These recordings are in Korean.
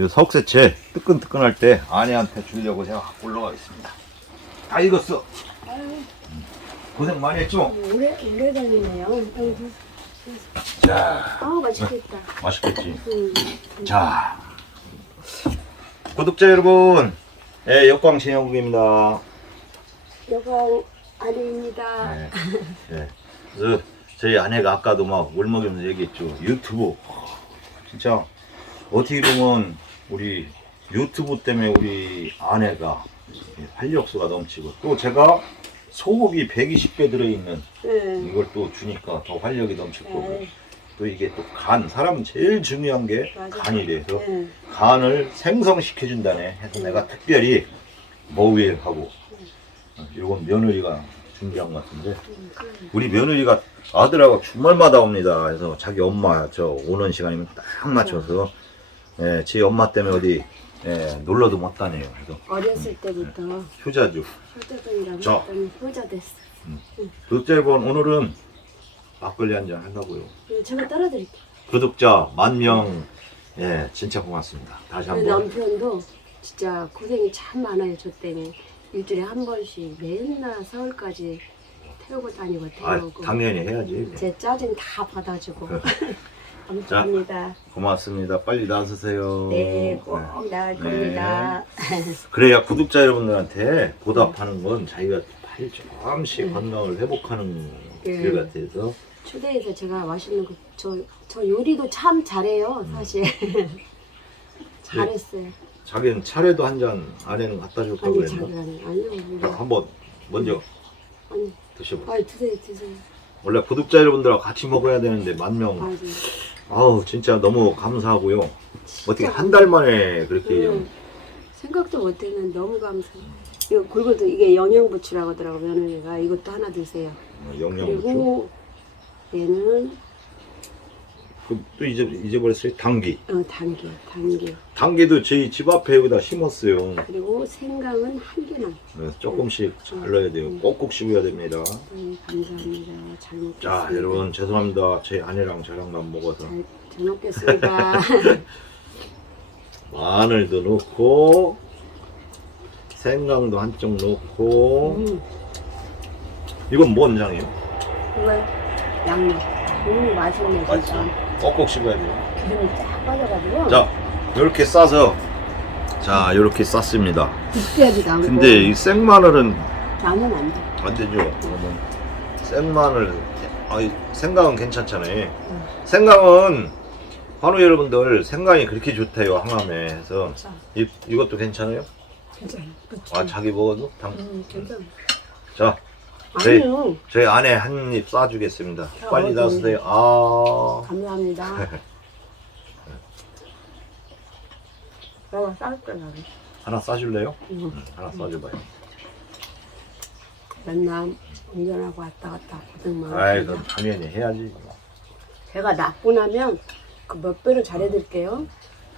이 석쇠채 뜨끈뜨끈할 때 아내한테 주려고 제가 갖고 올라가겠습니다. 다 익었어. 음. 고생 많이 했죠? 오래 오래 다니네요. 아이고. 자, 아 맛있겠다. 맛있겠지. 음. 자, 구독자 여러분, 예, 역광 신 영국입니다. 여강 아내입니다. 네. 네. 그래서 저희 아내가 아까도 막 울먹이면서 얘기했죠. 유튜브. 진짜 어떻게 보면 우리 유튜브 때문에 우리 아내가 활력소가 넘치고 또 제가 소고기 120배 들어있는 네. 이걸 또 주니까 더 활력이 넘칠 거고 네. 또 이게 또 간, 사람은 제일 중요한 게 맞아. 간이래. 그래서 네. 간을 생성시켜준다네. 해서 내가 특별히 머위하고 이건 며느리가 준비한 것 같은데 음. 우리 며느리가 아들하고 주말마다 옵니다. 그래서 자기 엄마 저 오는 시간이면 딱 맞춰서 예, 제 엄마 때문에 어디 예, 놀러도 못 다녀요. 그래서 어렸을 때부터 효자주. 효자동이라고 자. 했더니 효자 됐어. 둘째 번 오늘은 막걸리 한잔 하려고요. 네, 제가 따라드릴게요. 구독자 만 명, 예, 진짜 고맙습니다. 다시 우리 한번. 남편도 진짜 고생이 참 많아요. 저 때문에 일주일에 한 번씩 맨날 서울까지 태우고 다니고 아, 태우고 당연히 해야지. 제 짜증 다 받아주고 감사합니다. 고맙습니다. 빨리 나서세요. 네, 꼭 나을 네. 겁니다. 그래야 구독자 여러분들한테 보답하는 건 자기가 빨리 조금씩 건강을 회복하는 네. 길 같아서 초대해서 제가 맛있는 거, 저, 저 요리도 참 잘해요, 사실. 잘했어요. 자기는 차례도 한 잔 아내는 갖다 줄까 아니, 그랬나? 아니, 아니요. 자, 우리- 한번 먼저 아니, 드셔보세요. 아니, 드세요, 드세요. 원래 구독자 여러분들하고 같이 먹어야 되는데 만 명. 아니, 아우 진짜 너무 감사하고요. 어떻게 한 달 만에 그렇게 음, 생각도 못했는데 너무 감사해요. 이거 굵어도 이게 영양부추라고 하더라고 며느리가 이것도 하나 드세요. 영양부죠. 그리고 얘는 그, 또 잊어 잊어버 렸어요. 당기. 어, 당귀, 당귀. 당기도 저희 집 앞에 여기다 심었어요. 그리고 생강은 한 개만. 그래서 조금씩 잘 넣어야 돼요. 꼭꼭 씹어야 됩니다. 음, 감사합니다. 잘 먹겠습니다. 자, 여러분 죄송합니다. 제 아내랑 저랑 만 먹어서 잘, 잘 먹겠습니다. 마늘도 넣고 생강도 한쪽 넣고 음, 이건 뭔 장이에요? 이거 양념. 음, 맛있네, 진짜. 맛있어. 꼭꼭 씹어야 돼요. 기름이 쫙 빠져가지고. 자, 이렇게 싸서 자, 이렇게 쌌습니다. 육즙이 나오고. 근데 이 생마늘은 나는 안 돼. 안 되죠. 그러면 생마늘, 아니 생강은 괜찮잖아요. 생강은 환우 여러분들 생강이 그렇게 좋대요 항암에 해서 자, 이, 이것도 괜찮아요? 괜찮아. 아 자기 먹어도 당. 음, 괜찮아. 자, 네. 아니요. 저희 아내 한 입 싸주겠습니다. 자, 빨리 어디? 나서세요. 아, 감사합니다. 내가 쌀 거야. 하나 싸줄래요? 응. 응, 하나 싸줘봐요. 맨날 운전하고 왔다 갔다 고생 아이, 많으시죠. 그럼 당연히 해야지. 제가 낫고 나면 그 몇 배로 잘해드릴게요.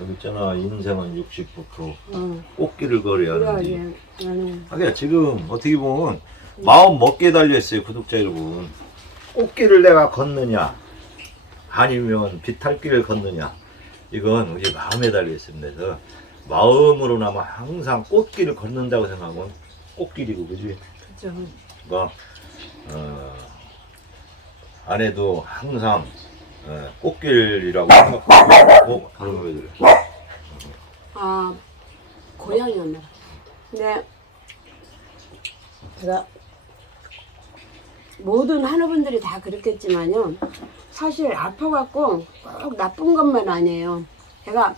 여기 있잖아 인생은 60부터 응. 꽃길을 걸어야 하는지. 그래야지. 나는 하기야 지금 어떻게 보면 마음 먹기에 달려있어요 구독자 여러분 꽃길을 내가 걷느냐 아니면 비탈길을 걷느냐 이건 우리 마음에 달려있습니다 그래서 마음으로나마 항상 꽃길을 걷는다고 생각하면 꽃길이고 그지 그죠. 그러니까 어, 아내도 항상 어, 꽃길이라고 생각하고 어? 다른 왜 그래 아, 고향이었나 봐. 근데 제가 모든 한우분들이 다 그렇겠지만요. 사실 아파갖고 꼭 나쁜 것만 아니에요. 제가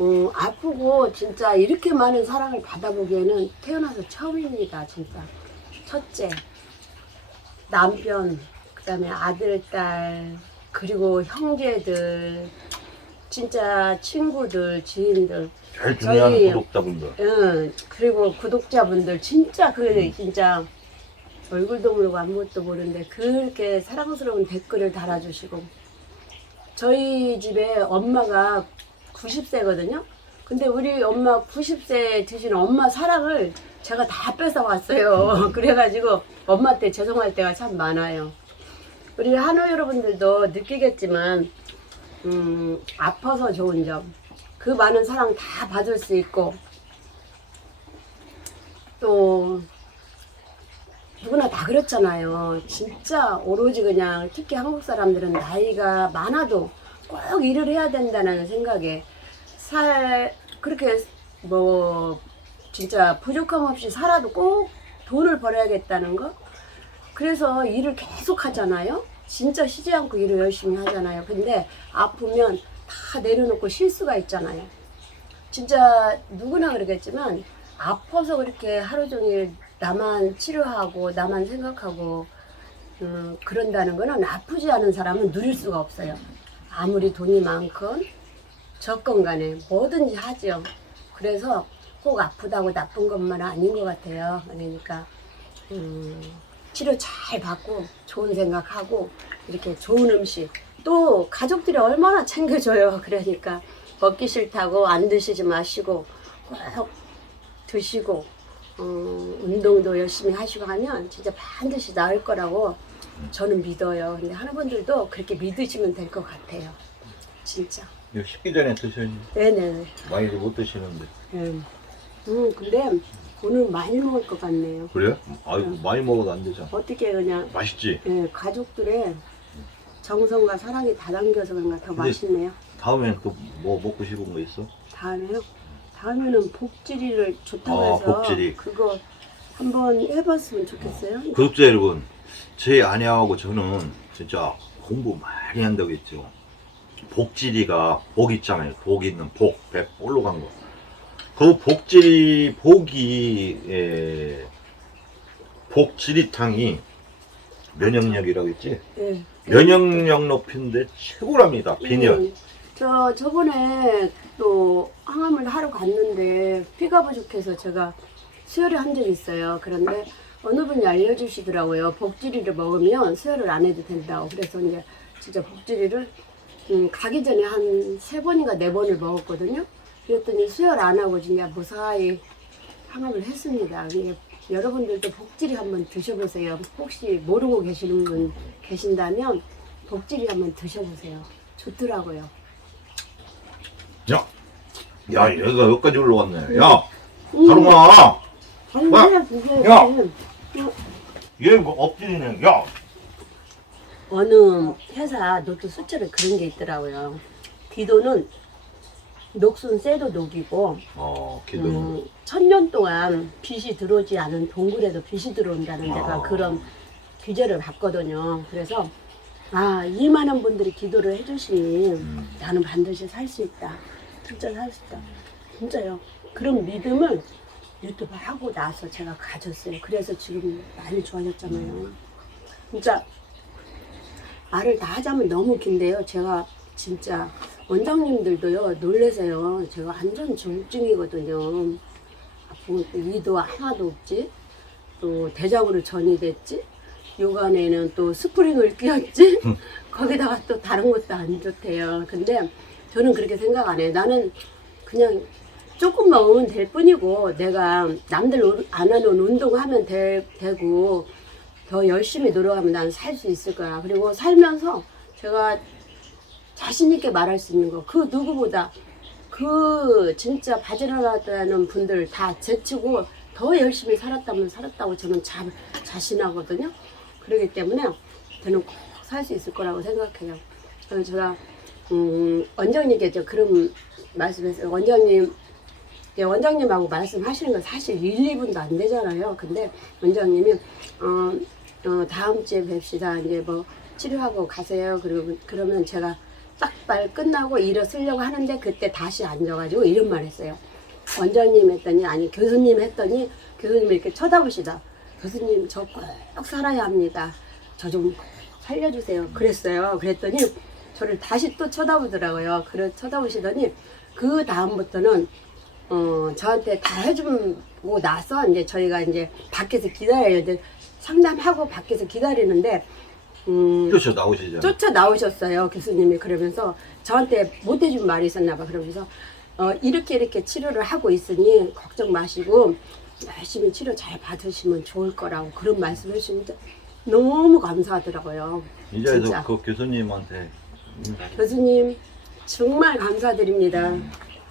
음, 아프고 진짜 이렇게 많은 사랑을 받아보기에는 태어나서 처음입니다. 진짜 첫째 남편 그다음에 아들 딸 그리고 형제들 진짜 친구들 지인들 제일 중요한 저희- 구독자분들 응, 그리고 구독자분들 진짜 그 진짜 얼굴도 모르고 아무것도 모르는데 그렇게 사랑스러운 댓글을 달아주시고 저희 집에 엄마가 90세거든요. 근데 우리 엄마 90세 드신 엄마 사랑을 제가 다 뺏어 왔어요. 그래가지고 엄마한테 죄송할 때가 참 많아요. 우리 한우 여러분들도 느끼겠지만 음, 아파서 좋은 점. 그 많은 사랑 다 받을 수 있고, 또, 누구나 다 그렇잖아요. 진짜 오로지 그냥, 특히 한국 사람들은 나이가 많아도 꼭 일을 해야 된다는 생각에, 살, 그렇게 뭐, 진짜 부족함 없이 살아도 꼭 돈을 벌어야겠다는 거? 그래서 일을 계속 하잖아요. 진짜 쉬지 않고 일을 열심히 하잖아요. 근데 아프면 다 내려놓고 쉴 수가 있잖아요. 진짜 누구나 그러겠지만 아파서 그렇게 하루 종일 나만 치료하고 나만 생각하고 음, 그런다는 거는 아프지 않은 사람은 누릴 수가 없어요. 아무리 돈이 많건 적건 간에 뭐든지 하죠. 그래서 꼭 아프다고 나쁜 것만 아닌 것 같아요. 그러니까 음, 치료 잘 받고 좋은 생각하고 이렇게 좋은 음식 또 가족들이 얼마나 챙겨줘요. 그러니까 먹기 싫다고 안 드시지 마시고 꼭 드시고 어, 운동도 열심히 하시고 하면 진짜 반드시 나을 거라고 저는 믿어요. 근데 하나분들도 그렇게 믿으시면 될 것 같아요. 진짜. 이거 식기 전에 드셔야지. 네네네. 많이도 못 드시는데. 음, 음 근데 오늘 많이 먹을 것 같네요. 그래요? 아이고 많이 먹어도 안 되잖아. 어떻게 그냥 맛있지? 예, 가족들의 정성과 사랑이 다 담겨서 그런가 더 근데- 맛있네요. 다음엔 또뭐 먹고 싶은 거 있어? 다음에요. 다음에는 복지리를 좋다고 아, 해서 복지리. 그거 한번 해봤으면 좋겠어요. 구독자 여러분, 제 아내하고 저는 진짜 공부 많이 한다고 했죠. 복지리가 복 있잖아요. 복 있는 복, 배 볼로 간 거. 그 복지리 복이 에, 복지리탕이 면역력이라고 했지. 예. 면역력 높이는데 최고랍니다. 빈혈. 음, 저 저번에 또 항암을 하러 갔는데 피가 부족해서 제가 수혈을 한 적이 있어요. 그런데 어느 분이 알려주시더라고요. 복지리를 먹으면 수혈을 안 해도 된다고. 그래서 이제 진짜 복지리를 음, 가기 전에 한 세 번인가 네 번을 먹었거든요. 그랬더니 수혈 안 하고 진짜 무사히 항암을 했습니다. 여러분들도 복지리 한번 드셔보세요. 혹시 모르고 계시는 분 계신다면 복지리 한번 드셔보세요. 좋더라고요. 야, 야, 얘가 여기까지 올라왔네. 야, 음. 다롱아, 아니, 뭐? 그냥 드세요. 야! 얘뭐 엎드리네. 야, 어느 회사 노트 수첩에 그런 게 있더라고요. 디도는 녹슨 쇠도 녹이고 어, 기도. 음, 천년 동안 빛이 들어오지 않은 동굴에도 빛이 들어온다는 데가 아. 그런 규제를 봤거든요. 그래서 아 이만한 분들이 기도를 해주시니 음. 나는 반드시 살 수 있다. 진짜 살수 있다. 진짜요. 그런 믿음을 유튜브 하고 나서 제가 가졌어요. 그래서 지금 많이 좋아졌잖아요. 진짜 말을 다 하자면 너무 긴데요. 제가 진짜 원장님들도요 놀래세요. 제가 완전 중증이거든요. 아프고 이도 하나도 없지. 또 대장으로 전이 됐지. 요간에는 또 스프링을 끼웠지. 거기다가 또 다른 것도 안 좋대요. 근데 저는 그렇게 생각 안 해요. 나는 그냥 조금 먹으면 될 뿐이고 내가 남들 운- 안 하는 운동하면 되, 되고 더 열심히 노력하면 난 살 수 있을 거야. 그리고 살면서 제가 자신 있게 말할 수 있는 거 그 누구보다 그 진짜 바지런하다는 분들 다 제치고 더 열심히 살았다면 살았다고 저는 자, 자신하거든요. 그렇기 때문에 저는 꼭 살 수 있을 거라고 생각해요. 그래서 제가 음, 원장님께서 그런 말씀했어요. 원장님 예, 원장님하고 말씀하시는 건 사실 1, 2분도 안 되잖아요. 근데 원장님이 어, 어, 다음 주에 뵙시다. 이제 뭐 치료하고 가세요. 그리고 그러면 제가 딱발 끝나고 일어서려고 하는데 그때 다시 앉아가지고 이런 말 했어요. 원장님 했더니 아니 교수님 했더니 교수님이 이렇게 쳐다보시다. 교수님 저 꼭 살아야 합니다. 저 좀 살려주세요. 그랬어요. 그랬더니 저를 다시 또 쳐다보더라고요. 그래 쳐다보시더니 그 다음부터는 어 저한테 다 해주고 나서 이제 저희가 이제 밖에서 기다려야 돼. 상담하고 밖에서 기다리는데 음, 쫓아 나오시잖아. 쫓아 나오셨어요 교수님이 그러면서 저한테 못 해준 말이 있었나 봐 그러면서 어, 이렇게 이렇게 치료를 하고 있으니 걱정 마시고 열심히 치료 잘 받으시면 좋을 거라고 그런 말씀 해주시는데 너무 감사하더라고요 이제서 진짜. 그 교수님한테 음, 교수님 정말 감사드립니다.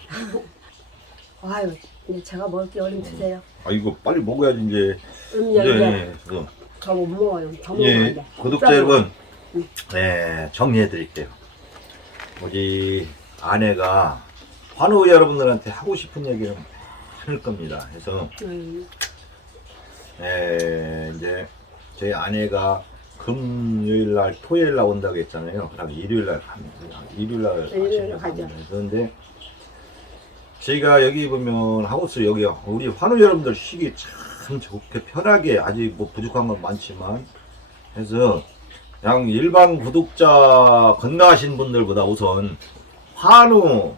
아유, 근데 제가 먹을 게 얼른 주세요. 아 이거 빨리 먹어야지 이제. 음, 여기 네. 그래서 저못 먹어요. 더 먹으면 예, 돼. 구독자 여러분, 음. 네, 정리해 드릴게요. 우리 아내가 환우 여러분들한테 하고 싶은 얘기는 많을 겁니다. 그래서, 음, 에, 이제, 저희 아내가 금요일 날, 토요일 날 온다고 했잖아요. 그럼 일요일 날 갑니다. 일요일 날 일요일 날 아침에 가죠. 그런데, 저희가 여기 보면 하우스 여기 우리 환우 여러분들 쉬기 참 좋게 편하게 아직 뭐 부족한 건 많지만 해서 그냥 일반 구독자 건강하신 분들보다 우선 환우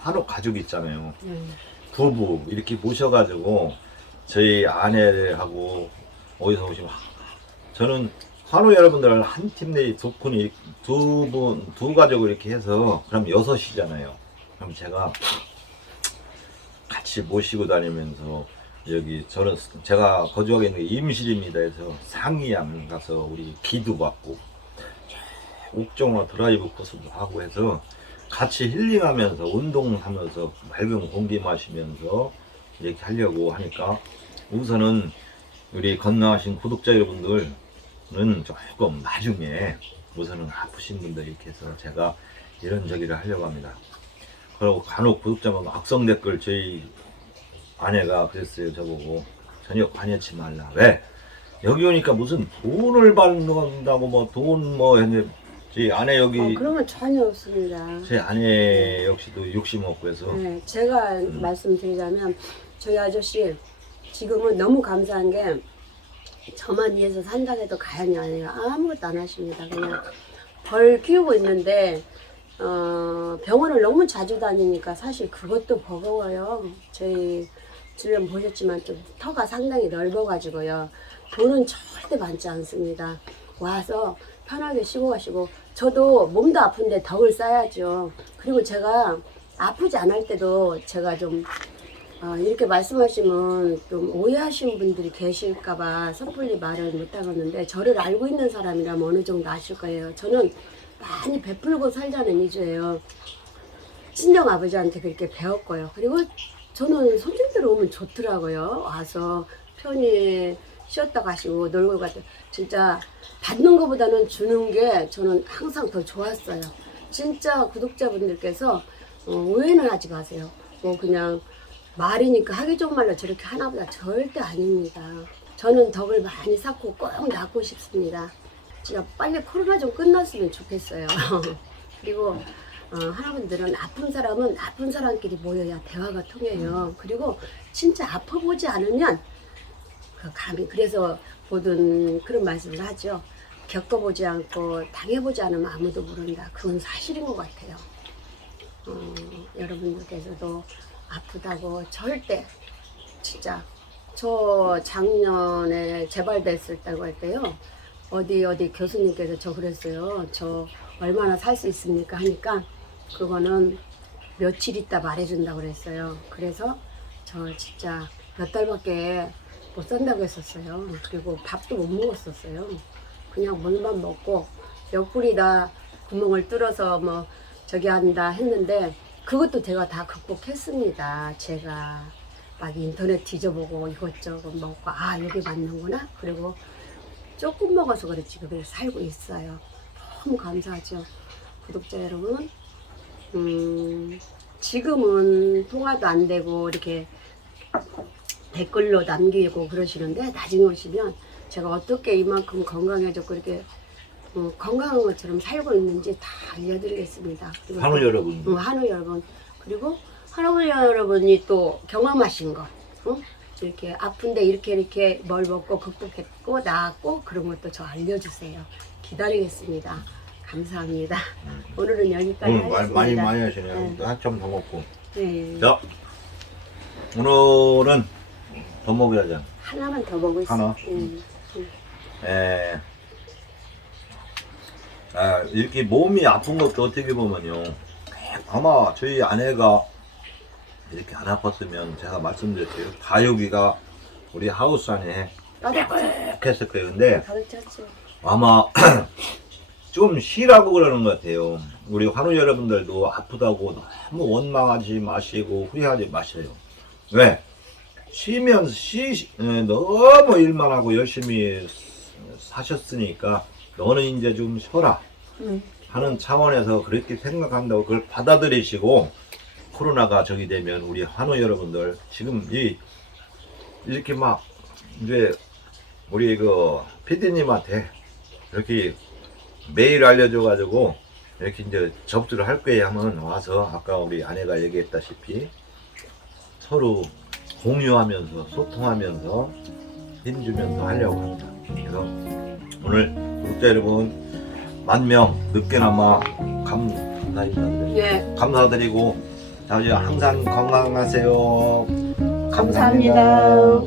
환우 가족 있잖아요. 음. 부부 이렇게 모셔가지고 저희 아내하고 어디서 오시면 저는 환우 여러분들 한 팀 내에 두 분이 두 분 두 가족을 이렇게 해서 그럼 여섯이잖아요. 그럼 제가 같이 모시고 다니면서 여기 저는 제가 거주하고 있는 게 임실입니다 해서 상이암 가서 우리 기도 받고 옥정화 드라이브 코스도 하고 해서 같이 힐링하면서 운동하면서 맑은 공기 마시면서 이렇게 하려고 하니까 우선은 우리 건강하신 구독자 여러분들 은 조금 나중에 우선은 아프신 분들 이렇게 해서 제가 이런 저기를 하려고 합니다. 그리고 간혹 구독자만 악성 댓글 저희 아내가 그랬어요 저보고 저녁 관여치 말라 왜 여기 오니까 무슨 돈을 받는다고 뭐 돈뭐 했는데 저희 아내 여기 어, 그런 건 전혀 없습니다. 제 아내 역시도 욕심 없고 해서 네, 제가 음. 말씀드리자면 저희 아저씨 지금은 너무 감사한 게 저만 위해서 산다고 해도 가연이 아니에요. 아무것도 안 하십니다. 그냥 벌 키우고 있는데 어, 병원을 너무 자주 다니니까 사실 그것도 버거워요. 저희 주변 보셨지만 좀 터가 상당히 넓어가지고요. 돈은 절대 많지 않습니다. 와서 편하게 쉬고 가시고 저도 몸도 아픈데 덕을 쌓아야죠. 그리고 제가 아프지 않을 때도 제가 좀 어, 이렇게 말씀하시면 좀 오해하시는 분들이 계실까봐 섣불리 말을 못하겠는데 저를 알고 있는 사람이라면 어느 정도 아실 거예요. 저는 많이 베풀고 살자는 이주예요. 친정 아버지한테 그렇게 배웠고요. 그리고 저는 손님들 오면 좋더라고요. 와서 편히 쉬었다 가시고 놀고 가도 진짜 받는 것보다는 주는 게 저는 항상 더 좋았어요. 진짜 구독자분들께서 어, 오해는 하지 마세요. 뭐 그냥 말이니까 하기 좋은 말로 저렇게 하나보다 절대 아닙니다. 저는 덕을 많이 쌓고 꼭 낳고 싶습니다. 진짜 빨리 코로나 좀 끝났으면 좋겠어요. 그리고 어, 할아버지들은 아픈 사람은 아픈 사람끼리 모여야 대화가 통해요. 그리고 진짜 아파보지 않으면 그 감히 그래서 모든 그런 말씀을 하죠. 겪어보지 않고 당해보지 않으면 아무도 모른다. 그건 사실인 것 같아요. 어, 여러분들께서도 아프다고 절대 진짜 저 작년에 재발됐을 때고 할 때요. 어디 어디 교수님께서 저 그랬어요. 저 얼마나 살 수 있습니까 하니까 그거는 며칠 있다 말해준다고 그랬어요. 그래서 저 진짜 몇 달밖에 못 산다고 했었어요. 그리고 밥도 못 먹었었어요. 그냥 물만 먹고 옆구리다 구멍을 뚫어서 뭐 저기 한다 했는데 그것도 제가 다 극복했습니다. 제가 막 인터넷 뒤져보고 이것저것 먹고 아 여기 맞는구나. 그리고 조금 먹어서 그렇지 그게 살고 있어요. 너무 감사하죠. 구독자 여러분. 음, 지금은 통화도 안 되고 이렇게 댓글로 남기고 그러시는데 나중에 오시면 제가 어떻게 이만큼 건강해졌고 이렇게 어, 건강한 것처럼 살고 있는지 다 알려드리겠습니다. 그리고 환우 여러분 어, 한우 여러분 그리고 할아버지 여러분이 또 경험하신 거 어? 이렇게 아픈데 이렇게 이렇게 뭘 먹고 극복했고 나았고 그런 것도 저 알려주세요 기다리겠습니다 감사합니다 오늘은 여기까지 오늘 말, 하겠습니다 많이 많이 하시네요 네. 한참 더 먹고 네. 자 오늘은 더 먹어야죠 하나만 더 먹을 수 하나? 음. 에, 아, 이렇게 몸이 아픈 것도 어떻게 보면요. 아마 저희 아내가 이렇게 안 아팠으면 제가 말씀드렸죠. 다육이가 우리 하우스 안에 따뜻해 했을 거예요. 근데 가득 찼죠 아마 좀 쉬라고 그러는 것 같아요. 우리 환우 여러분들도 아프다고 너무 원망하지 마시고 후회하지 마세요. 왜? 쉬면서 쉬 에, 너무 일만 하고 열심히 사셨으니까 너는 이제 좀 쉬어라 응. 하는 차원에서 그렇게 생각한다고 그걸 받아들이시고 코로나가 저기 되면 우리 환우 여러분들 지금 이 이렇게 막 이제 우리 그 PD님한테 이렇게 메일 알려줘 가지고 이렇게 이제 접수를 할 거예요 하면 와서 아까 우리 아내가 얘기했다시피 서로 공유하면서 소통하면서 힘주면서 하려고 합니다. 그래서 오늘 구독자 여러분 만 명 늦게나마 감사드립니다. 예, 감사드리고 자 이제 항상 건강하세요. 감사합니다.